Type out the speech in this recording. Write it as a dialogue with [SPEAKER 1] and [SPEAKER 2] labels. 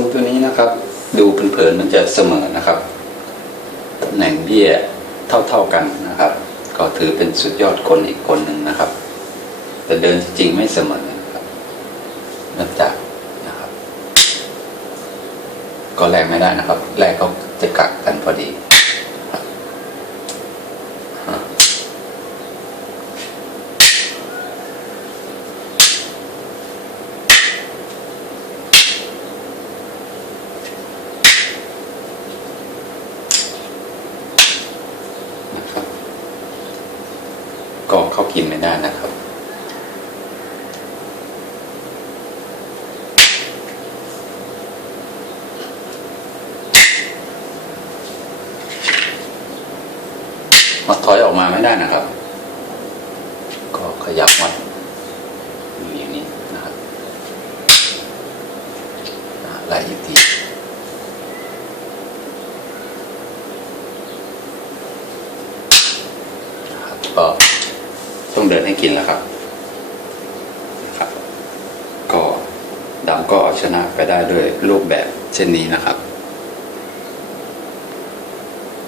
[SPEAKER 1] ลตัวนี้นะครับ ดูเผินๆมันจะเสมอนะครับตำแหน่งเบี้ยเท่าๆกันนะครับ ก็ถือเป็นสุดยอดคนอีกคนหนึ่งนะครับ แต่เดินจริงๆไม่เสมอนะครับเนื่องจากนะครับ ก็แลกไม่ได้นะครับแลกเขาจะกักกันพอดีครับอะนะครับ ก็เข้ากินไม่ได้นะครับ มาถอยออกมาไม่ได้นะครับ ก็ขยับวัดอยู่อย่างนี้นะครับไล่อีกทีก็ ต้องเดินให้กินแล้วครับครับ ก็ดำก็เอาชนะไปได้ด้วยรูปแบบเช่นนี้นะครับ